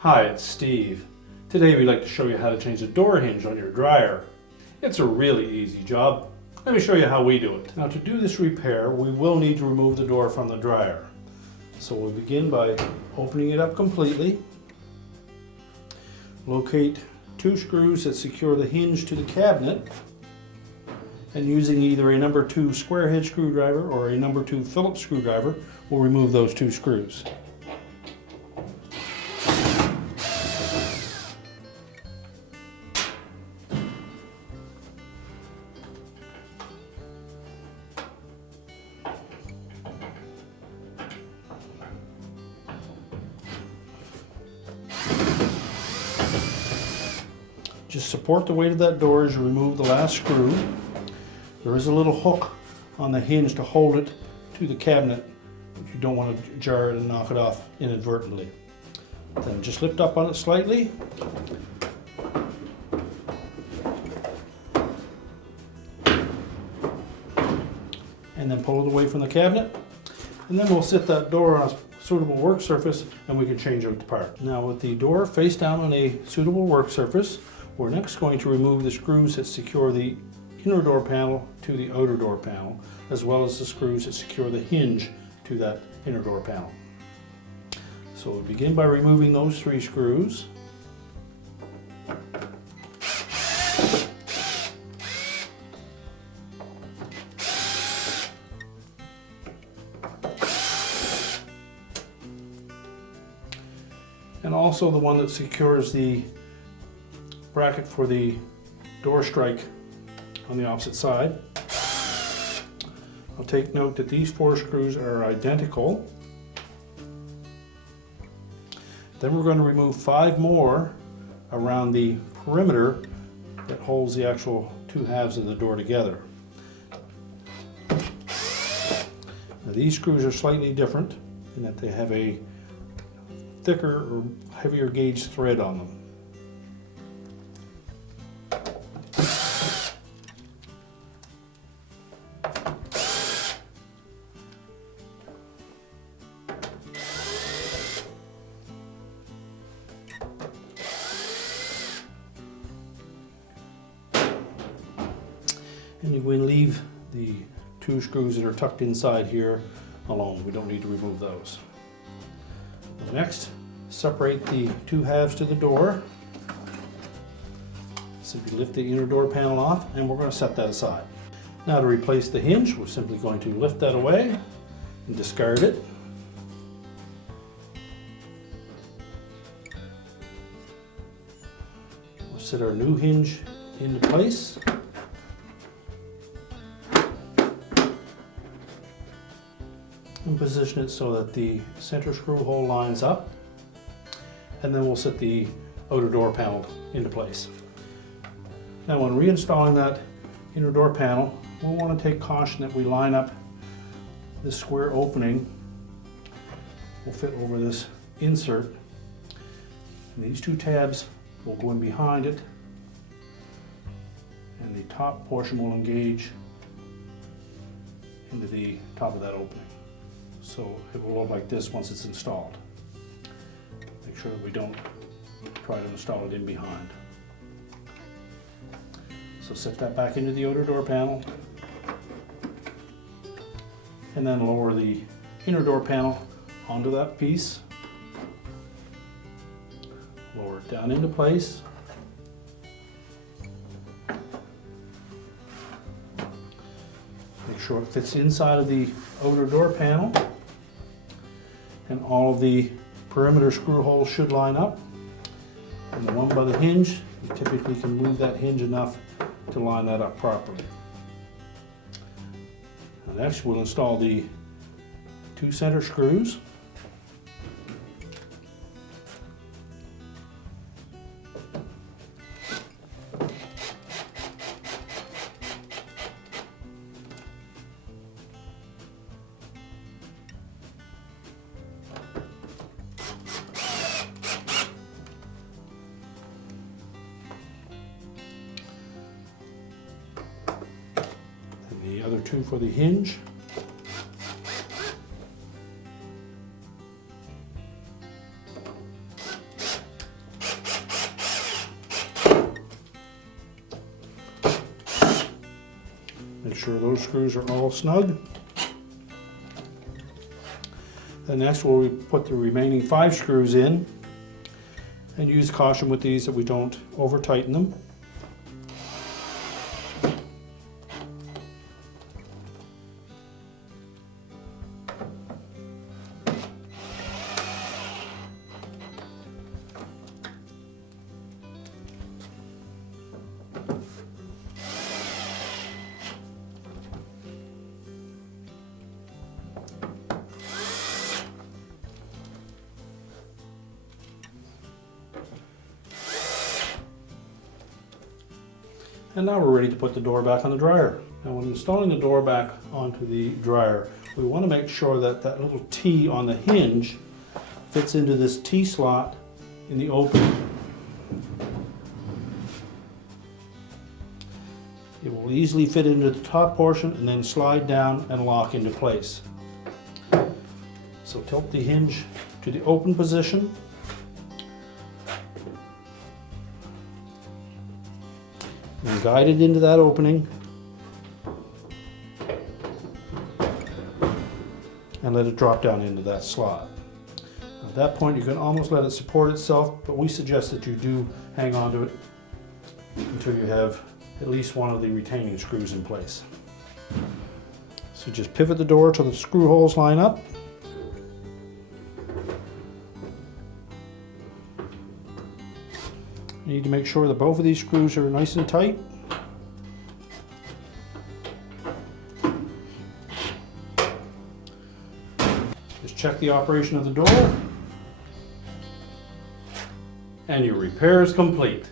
Hi, it's Steve. Today we'd like to show you how to change the door hinge on your dryer. It's a really easy job. Let me show you how we do it. Now to do this repair, we will need to remove the door from the dryer. So we'll begin by opening it up completely. Locate two screws that secure the hinge to the cabinet, and using either a number 2 square head screwdriver or a number 2 Phillips screwdriver, we'll remove those two screws. Just support the weight of that door as you remove the last screw. There is a little hook on the hinge to hold it to the cabinet, but you don't want to jar it and knock it off inadvertently. Then just lift up on it slightly. And then pull it away from the cabinet. And then we'll sit that door on a suitable work surface and we can change out the part. Now with the door face down on a suitable work surface, we're next going to remove the screws that secure the inner door panel to the outer door panel, as well as the screws that secure the hinge to that inner door panel. So we'll begin by removing those 3 screws. And also the one that secures the bracket for the door strike on the opposite side. I'll take note that these 4 screws are identical. Then we're going to remove 5 more around the perimeter that holds the actual 2 halves of the door together. Now these screws are slightly different in that they have a thicker or heavier gauge thread on them. And you can leave the 2 screws that are tucked inside here alone. We don't need to remove those. Next, separate the 2 halves to the door. Simply lift the inner door panel off and we're going to set that aside. Now to replace the hinge, we're simply going to lift that away and discard it. We'll set our new hinge into place. And position it so that the center screw hole lines up, and then we'll set the outer door panel into place. Now when reinstalling that inner door panel, we'll want to take caution that we line up this square opening will fit over this insert, and these 2 tabs will go in behind it, and the top portion will engage into the top of that opening. So it will look like this once it's installed. Make sure that we don't try to install it in behind. So set that back into the outer door panel, and then lower the inner door panel onto that piece. Lower it down into place. Make sure it fits inside of the outer door panel. And all of the perimeter screw holes should line up. And the one by the hinge, you typically can move that hinge enough to line that up properly. Now next we'll install the 2 center screws. The other 2 for the hinge. sure those screws are all snug. Then next we'll put the remaining 5 screws in, and use caution with these that we don't over tighten them. And now we're ready to put the door back on the dryer. Now when installing the door back onto the dryer, we want to make sure that that little T on the hinge fits into this T slot in the opening. It will easily fit into the top portion and then slide down and lock into place. So tilt the hinge to the open position. And guide it into that opening and let it drop down into that slot. At that point you can almost let it support itself, but we suggest that you do hang on to it until you have at least one of the retaining screws in place. So just pivot the door till the screw holes line up. You need to make sure that both of these screws are nice and tight. Just check the operation of the door, and your repair is complete.